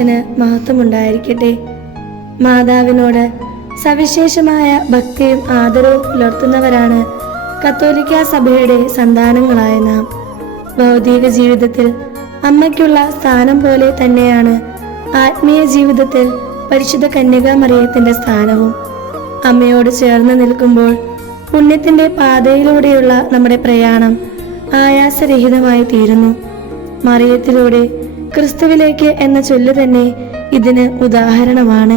നാമത്തിന് മഹത്വമുണ്ടായിരിക്കട്ടെ. മാതാവിനോട് സവിശേഷമായ ഭക്തിയും ആദരവും പുലർത്തുന്നവരാണ് കത്തോലിക്ക സഭയുടെ സന്താനങ്ങളായ നാം. ഭൗതിക ജീവിതത്തിൽ അമ്മയ്ക്കുള്ള സ്ഥാനം പോലെ തന്നെയാണ് ആത്മീയ ജീവിതത്തിൽ പരിശുദ്ധ കന്യകാ മറിയത്തിന്റെ സ്ഥാനവും. അമ്മയോട് ചേർന്ന് നിൽക്കുമ്പോൾ പുണ്യത്തിന്റെ പാതയിലൂടെയുള്ള നമ്മുടെ പ്രയാണം ആയാസരഹിതമായി തീരുന്നു. മറിയത്തിലൂടെ ക്രിസ്തുവിലേക്ക് എന്ന ചൊല്ല് തന്നെ ഇതിന് ഉദാഹരണമാണ്.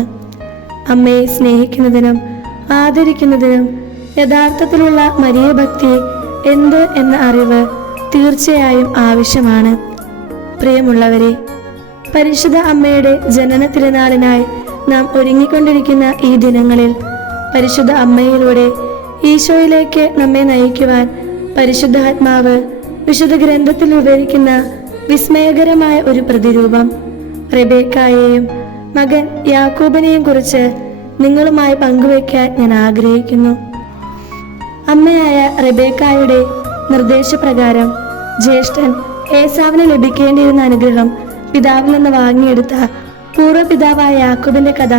അമ്മയെ സ്നേഹിക്കുന്നതിനും ആദരിക്കുന്നതിനും യഥാർത്ഥത്തിലുള്ള മരിയ ഭക്തി എന്ത് എന്ന അറിവ് തീർച്ചയായും ആവശ്യമാണ്. പ്രിയമുള്ളവരെ പരിശുദ്ധ അമ്മയുടെ ജനന തിരുനാളിനായി നാം ഒരുങ്ങിക്കൊണ്ടിരിക്കുന്ന ഈ ദിനങ്ങളിൽ പരിശുദ്ധ അമ്മയിലൂടെ ഈശോയിലേക്ക് നമ്മെ നയിക്കുവാൻ പരിശുദ്ധാത്മാവ് വിശുദ്ധ ഗ്രന്ഥത്തിൽ വിവരിക്കുന്ന വിസ്മയകരമായ ഒരു പ്രതിരൂപം. റെബേക്കായെയും മകൻ യാക്കൂബിനെയും കുറിച്ച് നിങ്ങളുമായി പങ്കുവയ്ക്കാൻ ഞാൻ ആഗ്രഹിക്കുന്നു. അമ്മയായ റെബേക്കായുടെ നിർദ്ദേശപ്രകാരം ജ്യേഷ്ഠൻ ഏസാവിന് ലഭിക്കേണ്ടിയിരുന്ന അനുഗ്രഹം പിതാവിൽ നിന്ന് വാങ്ങിയെടുത്ത പൂർവപിതാവായ യാക്കോബിന്റെ കഥ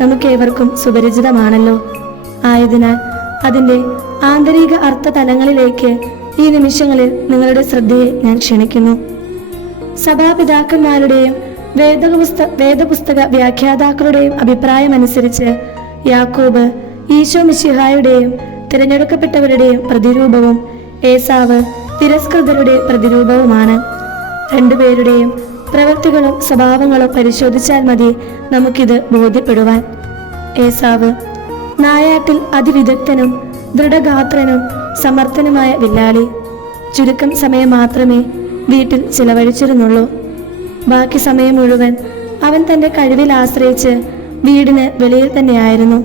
നമുക്കേവർക്കും സുപരിചിതമാണല്ലോ. ആയതിനാൽ അതിന്റെ ആന്തരിക അർത്ഥ തലങ്ങളിലേക്ക് ഈ നിമിഷങ്ങളിൽ നിങ്ങളുടെ ശ്രദ്ധയെ ഞാൻ ക്ഷണിക്കുന്നു. സഭാപിതാക്കന്മാരുടെയും വേദപുസ്ത വേദപുസ്തക വ്യാഖ്യാതാക്കളുടെയും അഭിപ്രായമനുസരിച്ച് യാക്കോബ് ഈശോ മിശിഹായുടെയും തിരഞ്ഞെടുക്കപ്പെട്ടവരുടെയും പ്രതിരൂപവും ഏസാവ് തിരസ്കൃതരുടെ പ്രതിരൂപവുമാണ്. രണ്ടുപേരുടെയും പ്രവൃത്തികളും സ്വഭാവങ്ങളും പരിശോധിച്ചാൽ മതി നമുക്കിത് ബോധ്യപ്പെടുവാൻ. ഏസാവ് നായാട്ടിൽ അതിവിദഗ്ധനും ദൃഢഗാത്രനും സമർത്ഥനുമായ വില്ലാളി. ചുരുക്കം സമയം മാത്രമേ വീട്ടിൽ ചിലവഴിച്ചിരുന്നുള്ളൂ. ബാക്കി സമയം മുഴുവൻ അവൻ തന്റെ കഴിവിൽ ആശ്രയിച്ച് വീടിന് വെളിയിൽ തന്നെയായിരുന്നു.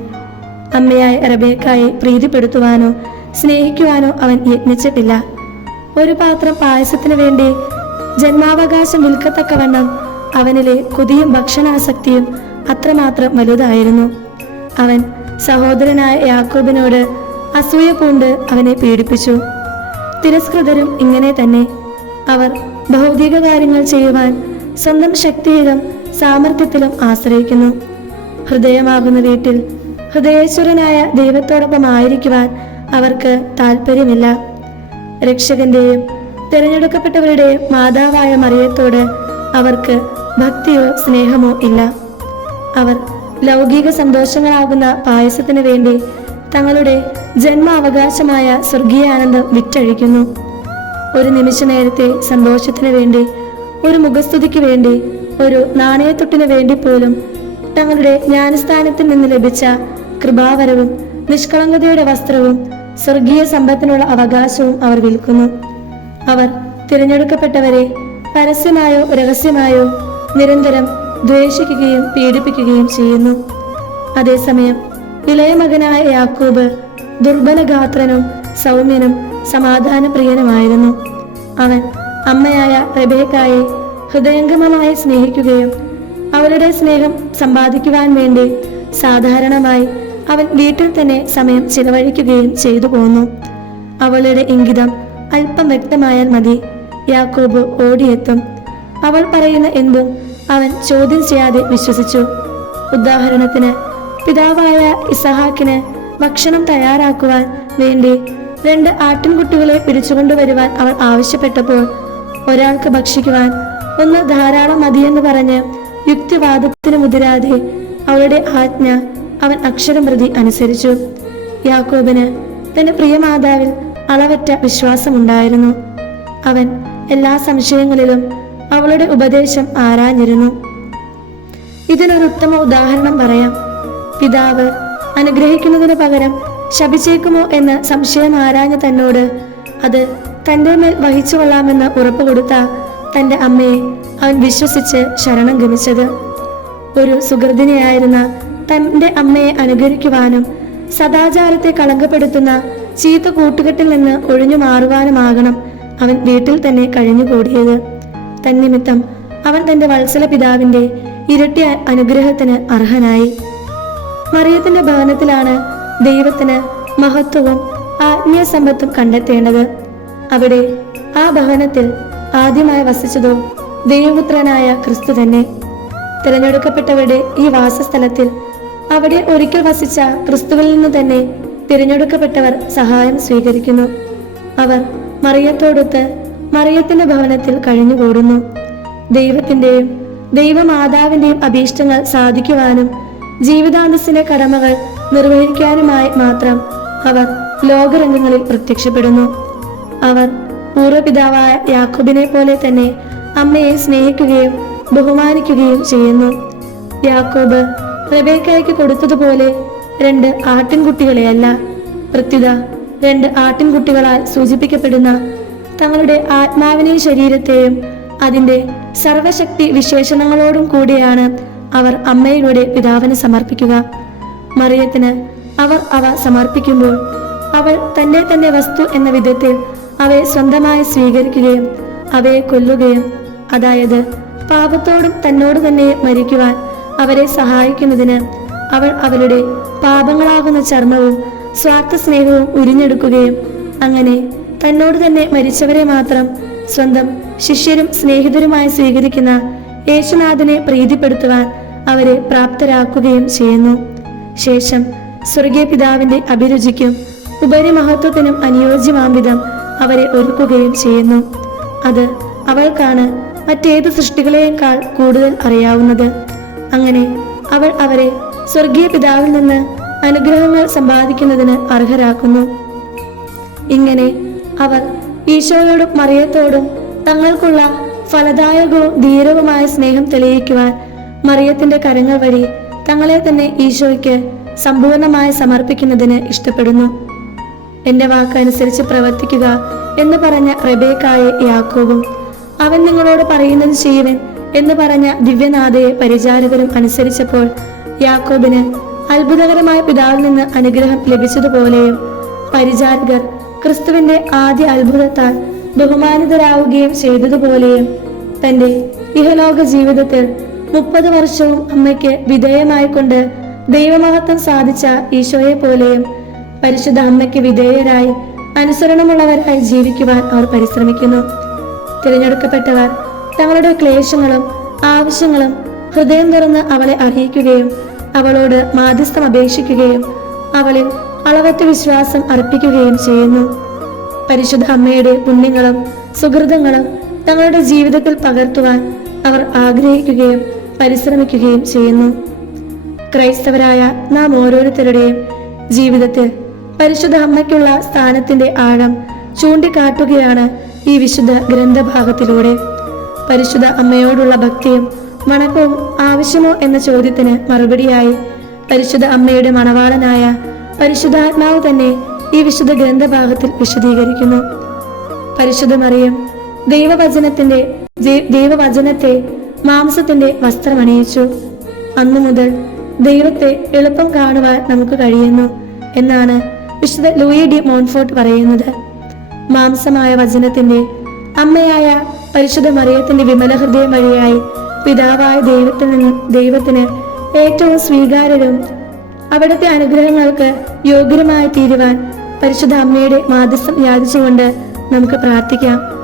അമ്മയായ റബേക്കായെ പ്രീതിപ്പെടുത്തുവാനോ സ്നേഹിക്കുവാനോ അവൻ യത്നിച്ചിട്ടില്ല. ഒരു പാത്രം പായസത്തിനു വേണ്ടി ജന്മാവകാശം വിൽക്കത്തക്കവണ്ണം അവനിലെ കൊതിയും ഭക്ഷണാസക്തിയും അത്രമാത്രം വലുതായിരുന്നു. അവൻ സഹോദരനായ യാക്കോബിനോട് അസൂയ പൂണ്ട് അവനെ പീഡിപ്പിച്ചു. തിരസ്കൃതരും ഇങ്ങനെ തന്നെ. അവർ ഭൗതിക കാര്യങ്ങൾ ചെയ്യുവാൻ സ്വന്തം ശക്തിയിലും സാമർഥ്യത്തിലും ആശ്രയിക്കുന്നു. ഹൃദയമാകുന്ന വീട്ടിൽ ഹൃദയേശ്വരനായ ദൈവത്തോടൊപ്പം ആയിരിക്കുവാൻ അവർക്ക് താല്പര്യമില്ല രക്ഷകന്റെയും തിരഞ്ഞെടുക്കപ്പെട്ടവരുടെയും മാതാവായ മറിയത്തോട് അവർക്ക് ഭക്തിയോ സ്നേഹമോ ഇല്ല. അവർ ലൗകിക സന്തോഷങ്ങളാകുന്ന പായസത്തിന് വേണ്ടി തങ്ങളുടെ ജന്മാവകാശമായ സ്വർഗീയ ആനന്ദം വിറ്റഴിക്കുന്നു. ഒരു നിമിഷ നേരത്തെ സന്തോഷത്തിന് വേണ്ടി ഒരു മുഖസ്തുതിക്ക് വേണ്ടി ഒരു നാണയത്തൊട്ടിന് വേണ്ടി പോലും തങ്ങളുടെ ജ്ഞാനസ്ഥാനത്തിൽ നിന്ന് ലഭിച്ച കൃപാവരവും നിഷ്കളങ്കതയുടെ വസ്ത്രവും സ്വർഗീയ സമ്പത്തിനുള്ള അവകാശവും അവർ വിൽക്കുന്നു. അവർ തിരഞ്ഞെടുക്കപ്പെട്ടവരെ പരസ്യമായോ രഹസ്യമായോ നിരന്തരം ദ്വേഷിക്കുകയും പീഡിപ്പിക്കുകയും ചെയ്യുന്നു. അതേസമയം ഇളയ മകനായ യാക്കൂബ് ദുർബലഗാത്രനും സൗമ്യനും സമാധാനപ്രിയനുമായിരുന്നു. അവൻ അമ്മയായ റബേക്കായെ ഹൃദയംഗമമായി സ്നേഹിക്കുകയും അവരുടെ സ്നേഹം സമ്പാദിക്കുവാൻ വേണ്ടി സാധാരണമായി അവൻ വീട്ടിൽ തന്നെ സമയം ചിലവഴിക്കുകയും ചെയ്തു പോന്നു. അവളുടെ ഇംഗിതം അല്പം വ്യക്തമായാൽ മതി. യാക്കോബ് ഓടിയെത്തും. അവൾ പറയുന്ന എന്തും അവൻ ചോദ്യം ചെയ്യാതെ വിശ്വസിച്ചു. ഉദാഹരണത്തിന് പിതാവായ ഇസഹാക്കിന് ഭക്ഷണം തയ്യാറാക്കുവാൻ വേണ്ടി രണ്ട് ആട്ടിൻകുട്ടികളെ പിടിച്ചുകൊണ്ടുവരുവാൻ അവൾ ആവശ്യപ്പെട്ടപ്പോൾ ഒരാൾക്ക് ഭക്ഷിക്കുവാൻ ഒന്ന് ധാരാളം മതിയെന്ന് പറഞ്ഞ് യുക്തിവാദത്തിന് മുതിരാതെ അവളുടെ ആജ്ഞ അവൻ അക്ഷരം പ്രതി അനുസരിച്ചു. യാക്കോബിന് തന്റെ പ്രിയമാതാവിൽ അളവറ്റ വിശ്വാസമുണ്ടായിരുന്നു. അവൻ എല്ലാ സംശയങ്ങളിലും അവളുടെ ഉപദേശം ആരാഞ്ഞിരുന്നു. ഇതിനൊരു ഉത്തമ ഉദാഹരണം പറയാം. പിതാവ് അനുഗ്രഹിക്കുന്നതിന് പകരം ശപിച്ചേക്കുമോ എന്ന് സംശയം ആരാഞ്ഞ തന്നോട് അത് തന്റെ മേൽ വഹിച്ചു കൊള്ളാമെന്ന് ഉറപ്പ് കൊടുത്ത തന്റെ അമ്മയെ അവൻ വിശ്വസിച്ച് ശരണം ഗമിച്ചത്. ഒരു സുഹൃതിനെയായിരുന്ന തന്റെ അമ്മയെ അനുകരിക്കുവാനും സദാചാരത്തെ കളങ്കപ്പെടുത്തുന്ന ചീത്ത കൂട്ടുകെട്ടിൽ നിന്ന് ഒഴിഞ്ഞു മാറുവാനുമാകണം അവൻ വീട്ടിൽ തന്നെ കഴിഞ്ഞുകൂടിയത് തന്നിമിത്തം അവൻ തന്റെ വത്സല പിതാവിന്റെ ഇരട്ടി അനുഗ്രഹത്തിന് അർഹനായി. മറിയത്തിന്റെ ഭവനത്തിലാണ് ദൈവത്തിന് മഹത്വവും ആത്മീയ സമ്പത്തും കണ്ടെത്തേണ്ടത്. അവിടെ ആ ഭവനത്തിൽ ആദ്യമായി വസിച്ചതോ ദൈവപുത്രനായ ക്രിസ്തു തന്നെ. തിരഞ്ഞെടുക്കപ്പെട്ടവരുടെ ഈ വാസസ്ഥലത്തിൽ അവിടെ ഒരിക്കൽ വസിച്ച ക്രിസ്തുവിൽ നിന്ന് തന്നെ തിരഞ്ഞെടുക്കപ്പെട്ടവർ സഹായം സ്വീകരിക്കുന്നു. അവർ മറിയത്തോടൊത്ത് മറിയത്തിന്റെ ഭവനത്തിൽ കഴിഞ്ഞുകൂടുന്നു ദൈവത്തിന്റെയും ദൈവമാതാവിന്റെയും അഭീഷ്ടങ്ങൾ സാധിക്കുവാനും ജീവിതാന്തസിലെ കടമകൾ നിർവഹിക്കാനുമായി മാത്രം അവർ ലോകരംഗങ്ങളിൽ പ്രത്യക്ഷപ്പെടുന്നു. അവർ പൂർവപിതാവായ യാക്കോബിനെ പോലെ തന്നെ അമ്മയെ സ്നേഹിക്കുകയും ബഹുമാനിക്കുകയും ചെയ്യുന്നു. യാക്കോബ് റബേക്കായ്ക്ക് കൊടുത്തതുപോലെ രണ്ട് ആട്ടിൻകുട്ടികളെയല്ല പ്രത്യുത രണ്ട് ആട്ടിൻകുട്ടികളാൽ സൂചിപ്പിക്കപ്പെടുന്ന തങ്ങളുടെ ആത്മാവിനെയും ശരീരത്തെയും അതിന്റെ സർവശക്തി വിശേഷണങ്ങളോടും കൂടിയാണ് അവർ അമ്മയിലൂടെ പിതാവിന് സമർപ്പിക്കുക. മറിയത്തിന് അവർ അവ സമർപ്പിക്കുമ്പോൾ അവൾ തന്നെ തന്നെ വസ്തു എന്ന വിധത്തിൽ അവയെ സ്വന്തമായി സ്വീകരിക്കുകയും അവയെ കൊല്ലുകയും അതായത് പാപത്തോടും തന്നോട് തന്നെ മരിക്കുവാൻ അവരെ സഹായിക്കുന്നതിന് അവൾ അവരുടെ പാപങ്ങളാകുന്ന ചർമ്മവും സ്വാർത്ഥ സ്നേഹവും ഉരിഞ്ഞെടുക്കുകയും അങ്ങനെ തന്നോട് തന്നെ മരിച്ചവരെ മാത്രം സ്വന്തം ശിഷ്യരും സ്നേഹിതരുമായി സ്വീകരിക്കുന്ന യേശുനാഥനെ പ്രീതിപ്പെടുത്തുവാൻ അവരെ പ്രാപ്തരാക്കുകയും ചെയ്യുന്നു. ശേഷം സ്വർഗീയ പിതാവിന്റെ അഭിരുചിക്കും ഉപരിമഹത്വത്തിനും അനുയോജ്യമാം വിധം അവരെ ഒരുക്കുകയും ചെയ്യുന്നു. അത് അവൾക്കാണ് മറ്റേത് സൃഷ്ടികളെക്കാൾ കൂടുതൽ അറിയാവുന്നത്. അങ്ങനെ അവൾ അവരെ സ്വർഗീയ പിതാവിൽ നിന്ന് അനുഗ്രഹങ്ങൾ സമ്പാദിക്കുന്നതിന് അർഹരാക്കുന്നു. ഇങ്ങനെ അവർ ഈശോയോടും മറിയത്തോടും തങ്ങൾക്കുള്ള ഫലദായകവും ധീരവുമായ സ്നേഹം തെളിയിക്കുവാൻ മറിയത്തിന്റെ കരങ്ങൾ വഴി തങ്ങളെ തന്നെ ഈശോയ്ക്ക് സമ്പൂർണമായി സമർപ്പിക്കുന്നതിന് ഇഷ്ടപ്പെടുന്നു. എന്റെ വാക്കനുസരിച്ച് പ്രവർത്തിക്കുക എന്ന് പറഞ്ഞ റബേക്കായെ യാക്കോബും അവൻ നിങ്ങളോട് പറയുന്നത് ചെയ്യുവൻ എന്ന് പറഞ്ഞ ദിവ്യനാഥയെ പരിചാരകരും അനുസരിച്ചപ്പോൾ യാക്കോബിന് അത്ഭുതകരമായ പിതാവിൽ നിന്ന് അനുഗ്രഹം ലഭിച്ചതുപോലെയും പരിചാരകർ ക്രിസ്തുവിന്റെ ആദ്യ അത്ഭുതത്താൽ ബഹുമാനിതരാവുകയും ചെയ്തതുപോലെയും തന്റെ ഇഹലോക ജീവിതത്തിൽ മുപ്പത് വർഷവും അമ്മയ്ക്ക് വിധേയമായിക്കൊണ്ട് ദൈവമഹത്വം സാധിച്ച ഈശോയെ പോലെയും പരിശുദ്ധ അമ്മയ്ക്ക് വിധേയരായി അനുസരണമുള്ളവരായി ജീവിക്കുവാൻ അവർ പരിശ്രമിക്കുന്നു. തിരഞ്ഞെടുക്കപ്പെട്ടവർ തങ്ങളുടെ ക്ലേശങ്ങളും ആവശ്യങ്ങളും ഹൃദയം തുറന്ന് അവളെ അറിയിക്കുകയും അവളോട് മാധ്യസ്ഥം അപേക്ഷിക്കുകയും അവളിൽ അളവറ്റ വിശ്വാസം അർപ്പിക്കുകയും ചെയ്യുന്നു. പരിശുദ്ധ അമ്മയുടെ പുണ്യങ്ങളും സുഹൃതങ്ങളും തങ്ങളുടെ ജീവിതത്തിൽ പകർത്തുവാൻ അവർ ആഗ്രഹിക്കുകയും പരിശ്രമിക്കുകയും ചെയ്യുന്നു. ക്രൈസ്തവരായ നാം ഓരോരുത്തരുടെയും ജീവിതത്തിൽ പരിശുദ്ധ അമ്മയ്ക്കുള്ള സ്ഥാനത്തിന്റെ ആഴം ചൂണ്ടിക്കാട്ടുകയാണ് ഈ വിശുദ്ധ ഗ്രന്ഥഭാഗത്തിലൂടെ. പരിശുദ്ധ അമ്മയോടുള്ള ഭക്തിയും വണക്കവും ആവശ്യമോ എന്ന ചോദ്യത്തിന് മറുപടിയായി പരിശുദ്ധ അമ്മയുടെ മണവാളനായ പരിശുദ്ധാത്മാവ് തന്നെ ഈ വിശുദ്ധ ഗ്രന്ഥഭാഗത്തിൽ വിശദീകരിക്കുന്നു. പരിശുദ്ധ മറിയം ദൈവവചനത്തിന്റെ ദൈവവചനത്തെ മാംസത്തിന്റെ വസ്ത്രമണിയിച്ചു. അന്നു മുതൽ ദൈവത്തെ എളുപ്പം കാണുവാൻ നമുക്ക് കഴിയുന്നു എന്നാണ് വിശുദ്ധ ലൂയി ഡി മോൺഫോർട്ട് പറയുന്നത്. മാംസമായ വചനത്തിന്റെ അമ്മയായ പരിശുദ്ധ മറിയത്തിന്റെ വിമല ഹൃദയം വഴിയായി പിതാവായ ദൈവത്തിൽ നിന്ന് ദൈവത്തിന് ഏറ്റവും സ്വീകാര്യരും അവിടുത്തെ അനുഗ്രഹങ്ങൾക്ക് യോഗ്യരുമായി തീരുവാൻ പരിശുദ്ധ അമ്മയുടെ മാധ്യസ്ഥം യാചിച്ചുകൊണ്ട് നമുക്ക് പ്രാർത്ഥിക്കാം.